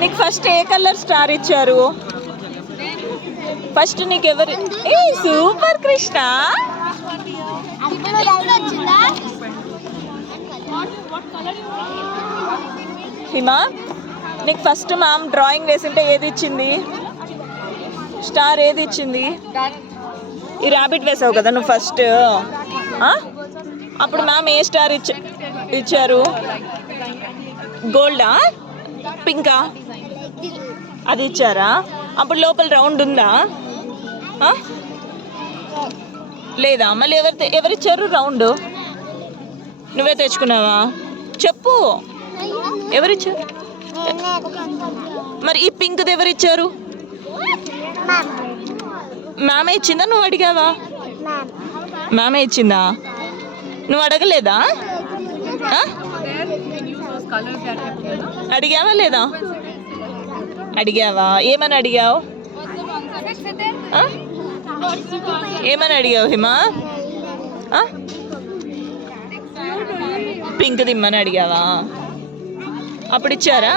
నీకు ఫస్ట్ ఏ colour star ఇచ్చారు? First నీకు ఎవరు? ఏ సూపర్ కృష్ణ. హిమా, నీకు ఫస్ట్ మ్యామ్ డ్రాయింగ్ వేసింటే ఏది ఇచ్చింది? స్టార్ ఏది ఇచ్చింది? ఈ ర్యాబిట్ వేసావు కదా నువ్వు ఫస్ట్. అప్పుడు మ్యామ్ ఏ స్టార్ ఇచ్చారు? గోల్డా, పింకా? అది ఇచ్చారా? అప్పుడు లోపల రౌండ్ ఉందా? లేదా? మళ్ళీ ఎవరిచ్చారు రౌండ్? నువ్వే తెచ్చుకున్నావా? చెప్పు, ఎవరిచ్చారు? మరి ఈ పింక్ది ఎవరిచ్చారు? మ్యామే ఇచ్చిందా, నువ్వు అడిగావా? మ్యామే ఇచ్చిందా, నువ్వు అడగలేదా? అడిగావా లేదా? అడిగావా? ఏమని అడిగావు? ఏమని అడిగావు హిమా? పింక్ దిమ్మని అడిగావా? అప్పుడు ఇచ్చారా?